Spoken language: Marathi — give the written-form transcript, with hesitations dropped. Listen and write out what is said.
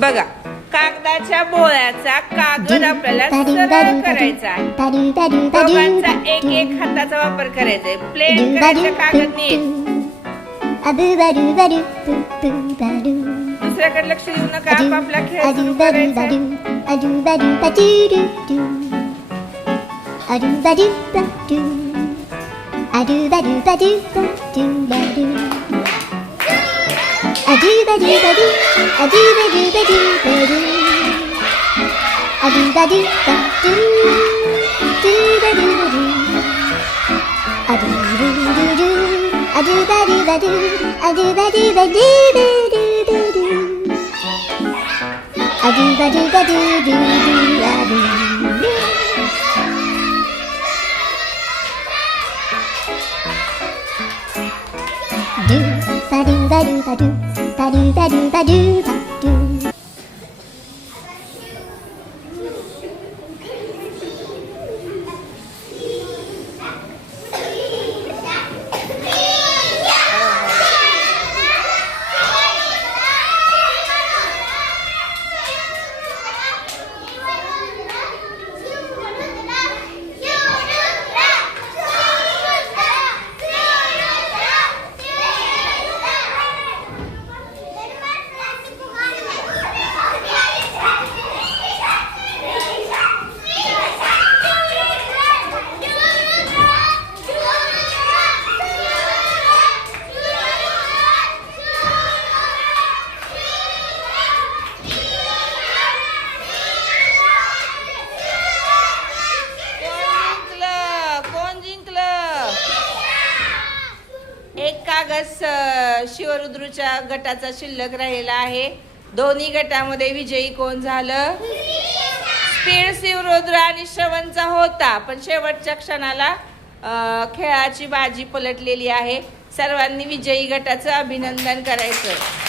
बघा, कागदाच्या बोळ्याचा कागद आपल्याला सरळ करायचा आहे. दोघांचा एक एक हाताचा वापर करायचा आहे. प्लेन करायचं कागद नीट. दुसऱ्याकडे लक्ष देऊ नका. आपापला खेळ सुरू करायचा. एक कागद शिवरुद्रच्या गटाचा शिल्लक राहिला आहे. दोन्ही गटामध्ये विजयी कोण झालं? स्पीड शिवरुद्र आणि श्रवणचा होता, पण शेवटच्या क्षणाला खेळाची बाजी पलटलेली आहे. सर्वांनी विजयी गटाचं अभिनंदन करायचं.